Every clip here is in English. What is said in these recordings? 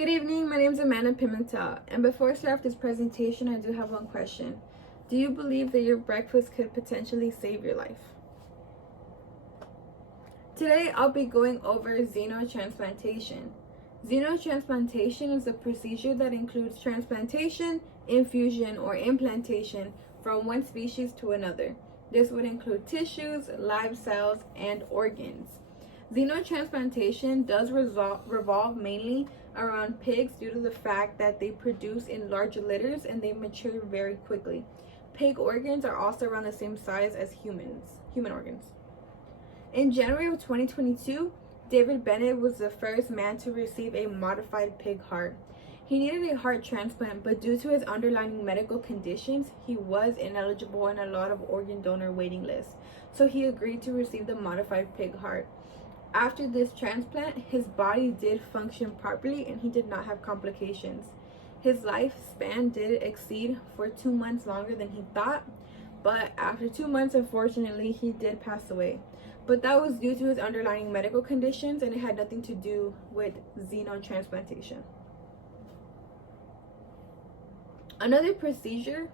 Good evening, my name is Amanda Pimentel, and before I start off this presentation, I do have one question. Do you believe that your breakfast could potentially save your life? Today, I'll be going over xenotransplantation. Xenotransplantation is a procedure that includes transplantation, infusion, or implantation from one species to another. This would include tissues, live cells, and organs. Xenotransplantation does revolve mainly around pigs due to the fact that they produce in large litters and they mature very quickly. Pig organs are also around the same size as human organs. In January of 2022, David Bennett was the first man to receive a modified pig heart. He needed a heart transplant, but due to his underlying medical conditions, he was ineligible in a lot of organ donor waiting lists. So he agreed to receive the modified pig heart. After this transplant, his body did function properly and he did not have complications. His lifespan did exceed for 2 months longer than he thought, but after 2 months, unfortunately, he did pass away. But that was due to his underlying medical conditions and it had nothing to do with xenotransplantation. Another procedure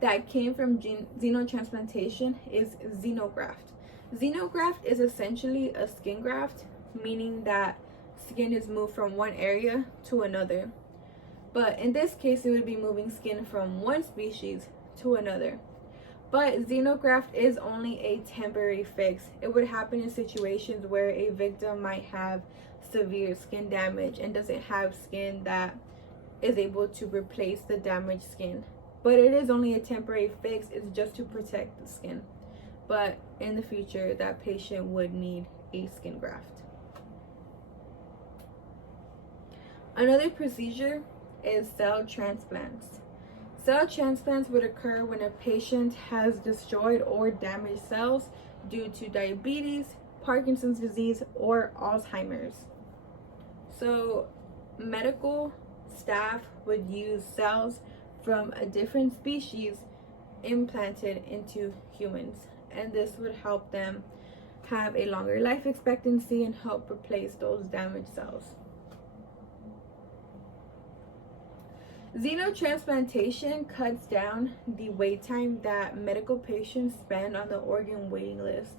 that came from xenotransplantation is xenograft. Xenograft is essentially a skin graft, meaning that skin is moved from one area to another. But in this case, it would be moving skin from one species to another. But xenograft is only a temporary fix. It would happen in situations where a victim might have severe skin damage and doesn't have skin that is able to replace the damaged skin. But it is only a temporary fix. It's just to protect the skin. But in the future, that patient would need a skin graft. Another procedure is cell transplants. Cell transplants would occur when a patient has destroyed or damaged cells due to diabetes, Parkinson's disease, or Alzheimer's. So medical staff would use cells from a different species implanted into humans, and this would help them have a longer life expectancy and help replace those damaged cells. Xenotransplantation cuts down the wait time that medical patients spend on the organ waiting list.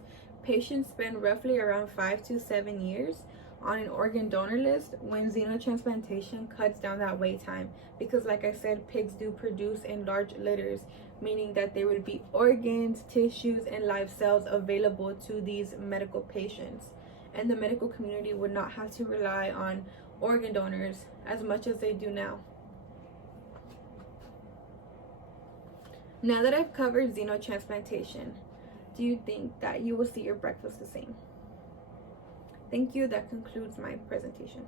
Patients spend roughly around 5 to 7 years on an organ donor list when xenotransplantation cuts down that wait time, because like I said, pigs do produce in large litters, meaning that there would be organs, tissues, and live cells available to these medical patients, and the medical community would not have to rely on organ donors as much as they do now. Now that I've covered xenotransplantation, do you think that you will see your breakfast the same? Thank you. That concludes my presentation.